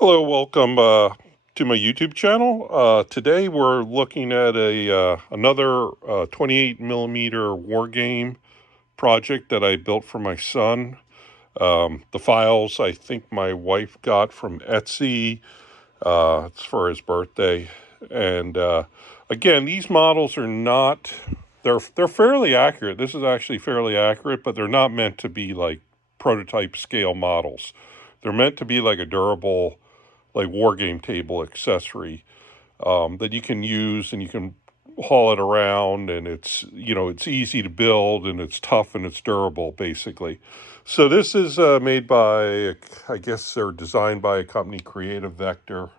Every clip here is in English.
Hello, welcome to my YouTube channel. Today we're looking at another 28 millimeter war game project that I built for my son. The files I think my wife got from Etsy. It's for his birthday, and again, these models are not. They're fairly accurate. This is actually fairly accurate, but they're not meant to be like prototype scale models. They're meant to be like a durable, like war game table accessory that you can use and you can haul it around, and it's easy to build and it's tough and it's durable basically. So this is made by, I guess they're designed by a company, Creative Vector.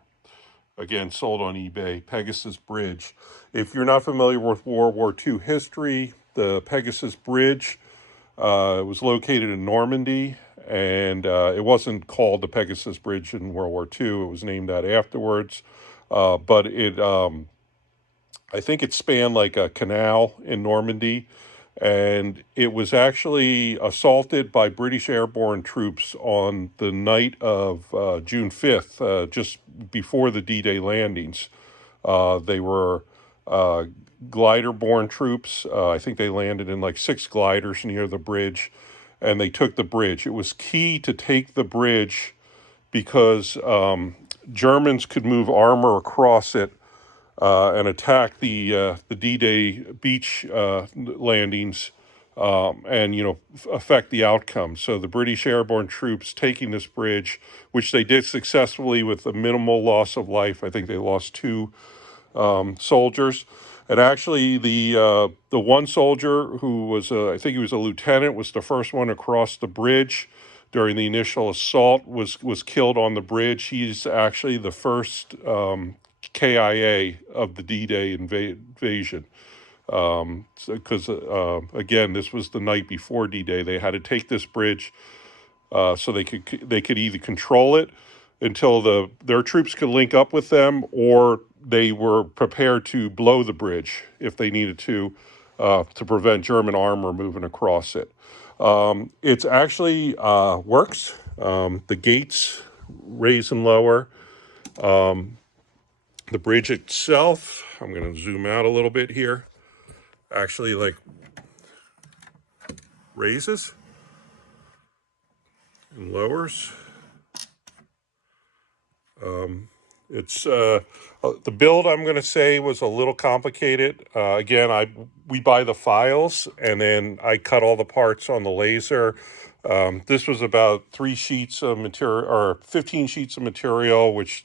Again, sold on eBay. Pegasus Bridge. If you're not familiar with World War II history, the Pegasus Bridge was located in Normandy, and it wasn't called the Pegasus Bridge in World War II. It was named that afterwards. But I think it spanned like a canal in Normandy, and it was actually assaulted by British airborne troops on the night of June 5th, just before the D-Day landings. They were uh, glider-borne troops. I think they landed in like 6 gliders near the bridge, and they took the bridge. It was key to take the bridge because Germans could move armor across it and attack the D-Day beach landings, and affect the outcome. So the British airborne troops taking this bridge, which they did successfully with a minimal loss of life. I think they lost 2 soldiers. And actually, the one soldier who was, I think he was a lieutenant, was the first one across the bridge during the initial assault. Was killed on the bridge. He's actually the first KIA of the D-Day invasion. Because again, this was the night before D-Day. They had to take this bridge so they could either control it until their troops could link up with them, or they were prepared to blow the bridge if they needed to prevent German armor moving across it. It's actually works. The gates raise and lower. The bridge itself, I'm going to zoom out a little bit here, actually like raises and lowers. It's the build, I'm going to say, was a little complicated. Again, we buy the files and then I cut all the parts on the laser. This was about 3 sheets of material, or 15 sheets of material, which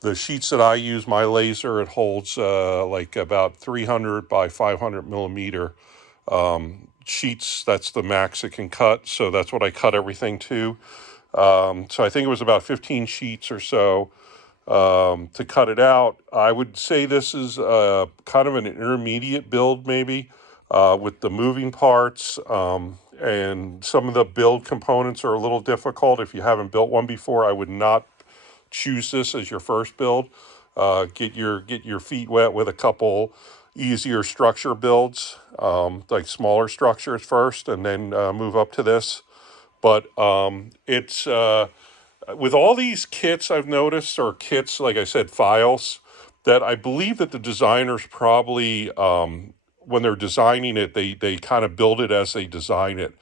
the sheets that I use, my laser, it holds like about 300 by 500 millimeter sheets. That's the max it can cut. So that's what I cut everything to. So I think it was about 15 sheets or so to cut it out. I would say this is kind of an intermediate build, maybe, with the moving parts. And some of the build components are a little difficult. If you haven't built one before, I would not choose this as your first build. Get your feet wet with a couple easier structure builds, like smaller structures first, and then move up to this. But it's with all these kits I've noticed, or kits, like I said, files, that I believe that the designers probably, when they're designing it, they kind of build it as they design it.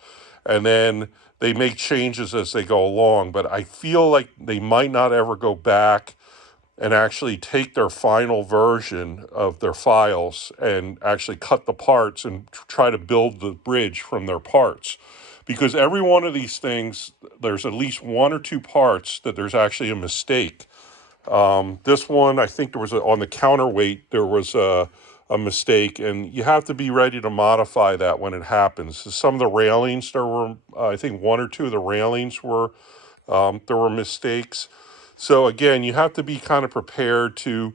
And then they make changes as they go along. But I feel like they might not ever go back and actually take their final version of their files and actually cut the parts and try to build the bridge from their parts. Because every one of these things, there's at least 1 or 2 parts that there's actually a mistake. This one, I think there was on the counterweight, there was a mistake, and you have to be ready to modify that when it happens. Some of the railings, there were, I think 1 or 2 of the railings were, there were mistakes. So again, you have to be kind of prepared to,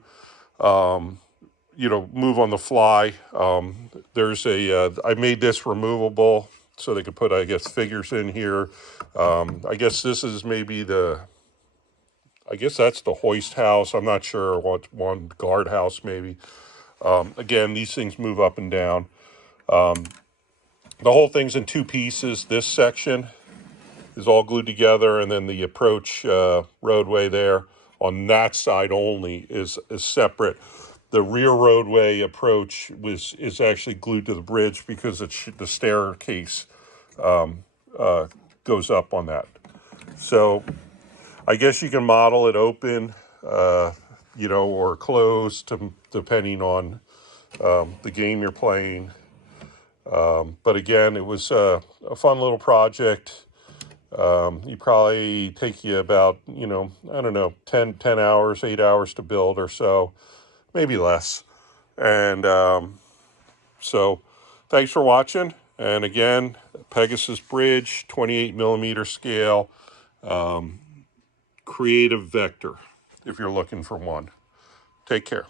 move on the fly. I made this removable so they could put, I guess, figures in here. I guess this is maybe I guess that's the hoist house. I'm not sure what one, guard house maybe. Again, these things move up and down. The whole thing's in 2 pieces. This section is all glued together, and then the approach roadway there on that side only is separate. The rear roadway approach is actually glued to the bridge because the staircase goes up on that. So I guess you can model it open, or closed, depending on the game you're playing. But again, it was a fun little project. You probably take you about, I don't know, 10 hours, 8 hours to build or so, maybe less. And so thanks for watching. And again, Pegasus Bridge, 28 millimeter scale, creative vector, if you're looking for one. Take care.